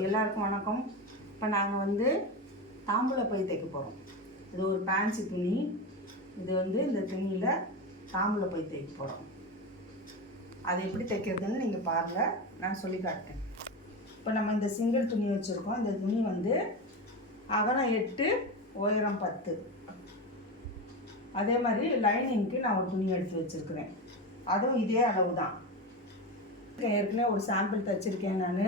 எல்லாருக்கும் வணக்கம். இப்போ நாங்கள் வந்து தாம்பூல பை தைக்க போகிறோம். இது ஒரு பேன்சி துணி. இது வந்து இந்த துணியில் தாம்பூல பை தைக்க போகிறோம். அது எப்படி தைக்கிறதுன்னு நீங்கள் பாருங்கள், நான் சொல்லி காட்டுறேன். இப்போ நம்ம இந்த சிங்கிள் துணி வச்சுருக்கோம். இந்த துணி வந்து அகலம் 8, உயரம் 10. அதே மாதிரி லைனிங்க்கு நான் ஒரு துணி எடுத்து வச்சுருக்கிறேன். அதுவும் இதே அளவு தான். ஏற்கனவே ஒரு சாம்பிள் தைச்சிருக்கேன் நான்.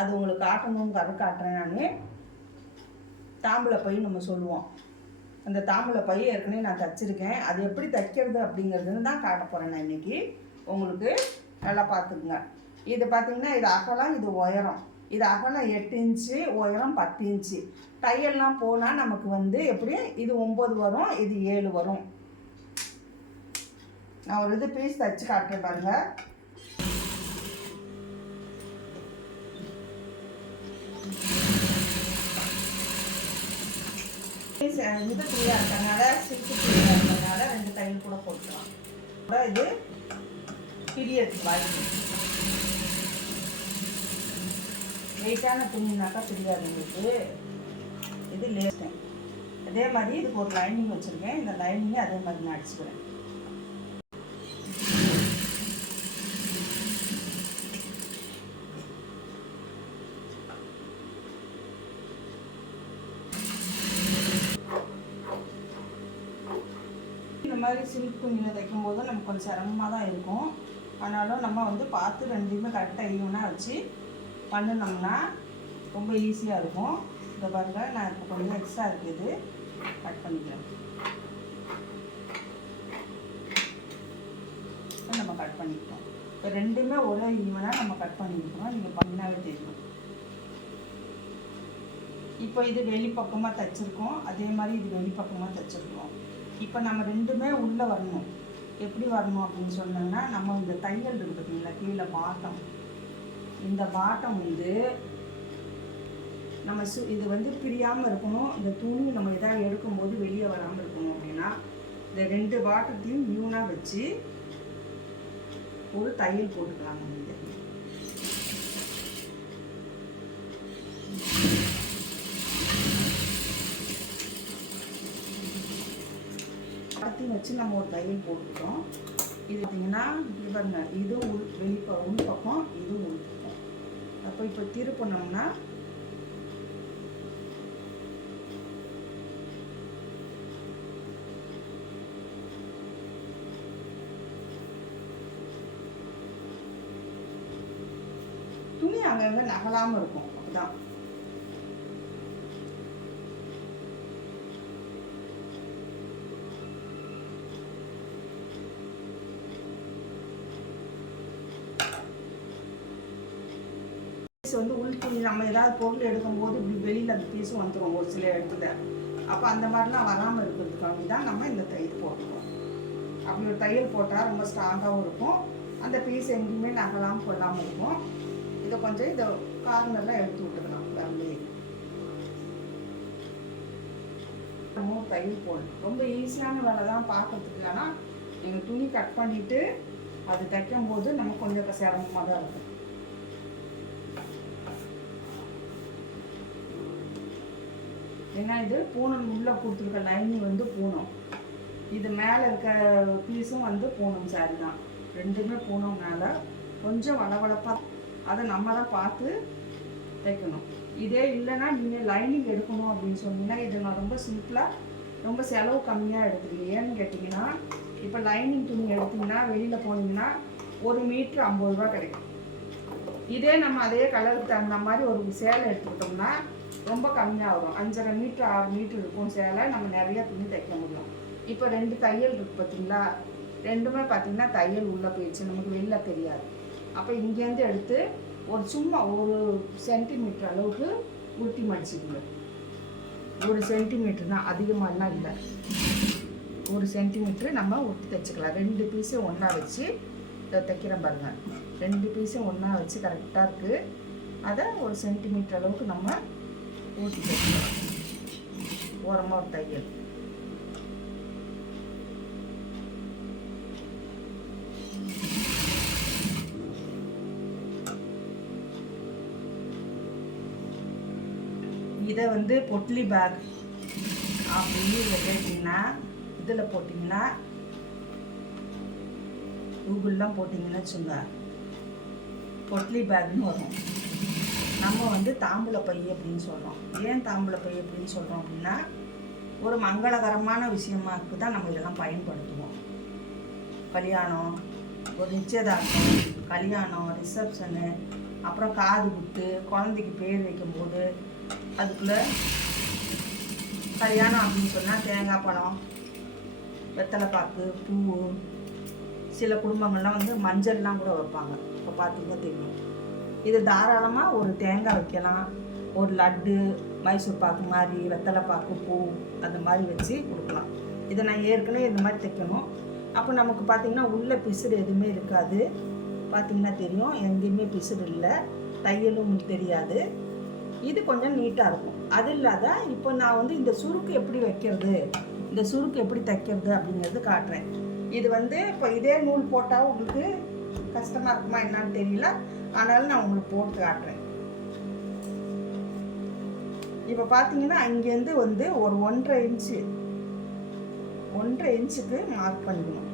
அது உங்களுக்கு காட்டணுங்கிறது காட்டுறேன். நான் தாம்பூல பை நம்ம சொல்லுவோம். அந்த தாம்பூல பை ஏற்கனவே நான் தைச்சிருக்கேன். அது எப்படி தைக்கிறது அப்படிங்கிறதுன்னு தான் காட்ட போகிறேன் நான் இன்றைக்கி. உங்களுக்கு நல்லா பார்த்துக்குங்க. இது பார்த்திங்கன்னா இது அகலம், இது உயரம். இது அகலம் 8 இன்ச்சு, உயரம் 10 இன்ச்சு. தையல்லாம் போனால் நமக்கு வந்து எப்படி இது 9 வரும், இது 7 வரும். நான் ஒரு இது பீஸ் தைச்சி காட்டுறேன் பாருங்கள். இது ஃப்ரீயாக இருக்கிறதுனால, சில்க்கு ஃப்ரீயாக இருக்கிறதுனால 2 தையல் கூட போட்டுக்கலாம். கூட இது பிரியறதுக்கு வாய்ப்பு. வெயிட்டான துணினாக்கா தெரியாது உங்களுக்கு. இது லேஸ்டன். அதே மாதிரி இதுக்கு ஒரு லைனிங் வச்சுருக்கேன். இந்த லைனிங்கை அதே மாதிரி நான் அடிச்சுக்கிறேன். இந்த மாதிரி சில்க் துணியில் தைக்கும் போது நமக்கு கொஞ்சம் சிரமமாக தான் இருக்கும். ஆனாலும் நம்ம வந்து பார்த்து ரெண்டுமே கரெக்டாக ஈவனாக வச்சு பண்ணினோம்னா ரொம்ப ஈஸியாக இருக்கும். இதை பாருங்கள், நான் இப்போ கொஞ்சம் எக்ஸ்ட்ரா இருக்குது, கட் பண்ணிக்கிறேன். நம்ம கட் பண்ணிக்கிறோம். இப்போ ரெண்டுமே ஒரே ஈவனாக நம்ம கட் பண்ணிக்கிறோம். நீங்கள் பண்ணினாவே தெரியும். இப்போ இது வெளிப்பக்கமாக தைச்சிருக்கோம், அதே மாதிரி இது வெளிப்பக்கமாக தைச்சிருக்கோம். இப்போ நம்ம ரெண்டுமே உள்ளே வரணும். எப்படி வரணும் அப்படின்னு சொன்னோம்னா, நம்ம இந்த தையல் இருக்குது பார்த்தீங்களா, கீழே பாட்டம். இந்த பாட்டம் வந்து நம்ம இது வந்து பிரியாமல் இருக்கணும். இந்த துணி நம்ம எதாவது எடுக்கும்போது வெளியே வராமல் இருக்கணும். அப்படின்னா இந்த 2 பாட்டத்தையும் யூனாக வச்சு ஒரு தையல் போட்டுக்கலாம். நம்ம இதை வச்சு நம்ம ஒரு தையல் போட்டுக்கிறோம். இது பார்த்தீங்கன்னா இது பாருங்க, இது உள் பக்கம், இது உள் பக்கம். அப்போ இப்போ திருப்பினோம்னா துணி அங்கங்கே நகலாமல் இருக்கும். அப்படிதான் வந்து உள் துணி நம்ம ஏதாவது பொருள் எடுக்கும்போது இப்படி வெளியில் அந்த பீஸும் வந்துடும் ஒரு சில இடத்துல. அப்போ அந்த மாதிரிலாம் வராமல் இருக்கிறதுக்காக தான் நம்ம இந்த தையல் போட்டுருவோம். அப்படி ஒரு தையல் போட்டால் ரொம்ப ஸ்ட்ராங்காகவும் இருக்கும். அந்த பீஸ் எங்கேயுமே நகலாமல் கொள்ளாமல் இருக்கும். இதை கொஞ்சம் இதை கார்னர்லாம் எடுத்து விட்டுக்கலாம். வரலையே நம்ம தையல் போடணும். ரொம்ப ஈஸியான வேலை தான் பார்க்கறதுக்கு. இல்லைன்னா நீங்கள் துணி கட் பண்ணிவிட்டு அது தைக்கும் போது நமக்கு கொஞ்சம் சிரமமாக தான் இருக்கும். ஏன்னா இது பூனம் உள்ளே கொடுத்துருக்க லைனிங் வந்து பூனம். இது மேலே இருக்க பீஸும் வந்து பூனம் சாரி தான். ரெண்டுமே பூனம்னால கொஞ்சம் வளவளப்பாக அதை நம்ம தான் பார்த்து தைக்கணும். இதே இல்லைன்னா நீங்கள் லைனிங் எடுக்கணும் அப்படின்னு சொன்னீங்கன்னா இதை நான் ரொம்ப சிம்பிளாக, ரொம்ப செலவு கம்மியாக எடுத்துருக்கேன். ஏன்னு கேட்டிங்கன்னா, இப்போ லைனிங் துணி எடுத்திங்கன்னா வெளியில் போனீங்கன்னா 1 மீட்ரு 50 ரூபா கிடைக்கும். இதே நம்ம அதே கலருக்கு தகுந்த மாதிரி ஒரு சேலை எடுத்துக்கிட்டோம்னா ரொம்ப கம்மியாக வரும். 5.5 மீட்ரு 6 மீட்ரு இருக்கும் சேலை. நம்ம நிறையா துணி தைக்க முடியும். இப்போ 2 தையல் இருக்குது பார்த்தீங்களா, ரெண்டுமே பார்த்திங்கன்னா தையல் உள்ளே போயிடுச்சு, நமக்கு வெளில தெரியாது. அப்போ இங்கேருந்து எடுத்து ஒரு சும்மா 1 சென்டிமீட்டர் அளவுக்கு உருட்டி மடிச்சுக்கணும். 1 சென்டிமீட்டர் தான், அதிகமாகலாம் இல்லை. 1 சென்டிமீட்ரு நம்ம உருட்டி தைச்சிக்கலாம். 2 பீஸும் ஒன்றா வச்சு இதை தைக்கிறேன் பாருங்கள். 2 பீஸும் ஒன்றா வச்சு கரெக்டாக இருக்குது. அதை 1 சென்டிமீட்டர் அளவுக்கு நம்ம ஊற்றி தைக்கலாம். ஓரமாக ஒரு தையல். இதை வந்து பொட்லி பேக் அப்படின்னு இதை கேட்டிங்கன்னா, இதில் போட்டிங்கன்னா கூகுள்லாம் போட்டிங்கன்னா வச்சுங்க, பொட்லி பேக்னு வரும். நம்ம வந்து தாம்பூல பை அப்படின்னு சொல்கிறோம். ஏன் தாம்பூல பை அப்படின்னு சொல்கிறோம் அப்படின்னா, ஒரு மங்களகரமான விஷயமாக்கு தான் நம்ம இதெல்லாம் பயன்படுத்துவோம். கல்யாணம், ஒரு நிச்சயதார்த்தம், கல்யாணம், ரிசப்ஷனு, அப்புறம் காது குத்து, குழந்தைக்கு பேர் வைக்கும்போது, அதுக்குள்ளே கல்யாணம் அப்படின்னு சொன்னால் தேங்காய் பழம், வெத்தலைப்பாக்கு, பூ, சில குடும்பங்கள்லாம் வந்து மஞ்சள்லாம் கூட வைப்பாங்க. இப்போ பார்த்தீங்கன்னா தெரியும். இது தாராளமாக ஒரு தேங்காய் வைக்கலாம், ஒரு லட்டு, மைசூர் பாக்கு மாதிரி, வெத்தலைப்பாக்கு, பூ அந்த மாதிரி வச்சு கொடுக்கலாம். இதை நான் ஏற்கனவே இந்த மாதிரி தைக்கணும். அப்போ நமக்கு பார்த்திங்கன்னா உள்ளே பிசுறு எதுவுமே இருக்காது. பார்த்திங்கன்னா தெரியும், எங்கேயுமே பிசுறு இல்லை, தையலும் தெரியாது. இது கொஞ்சம் நீட்டாக இருக்கும். அது இல்லாத இப்போ நான் வந்து இந்த சுருக்கு எப்படி வைக்கிறது, இந்த சுருக்கு எப்படி தைக்கிறது அப்படிங்கிறது காட்டுறேன். இது வந்து இப்போ இதே நூல் போட்டால் உங்களுக்கு கஷ்டமாக இருக்குமா என்னன்னு தெரியல, ஆனாலும் நான் உங்களுக்கு போட்டு காட்டுறேன். இப்போ பார்த்தீங்கன்னா இங்கேருந்து வந்து ஒரு 1.5 இன்ச்சுக்கு மார்க் பண்ணிக்கணும்.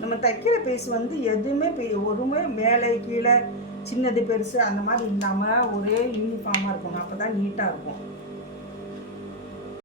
நம்ம தைக்கிற பீஸ் வந்து எதுவுமே ஒருமே மேலே கீழே சின்னது பெருசு அந்த மாதிரி இல்லாமல் ஒரே யூனிஃபார்மாக இருக்கணும். அப்போ தான் நீட்டாக இருக்கும்.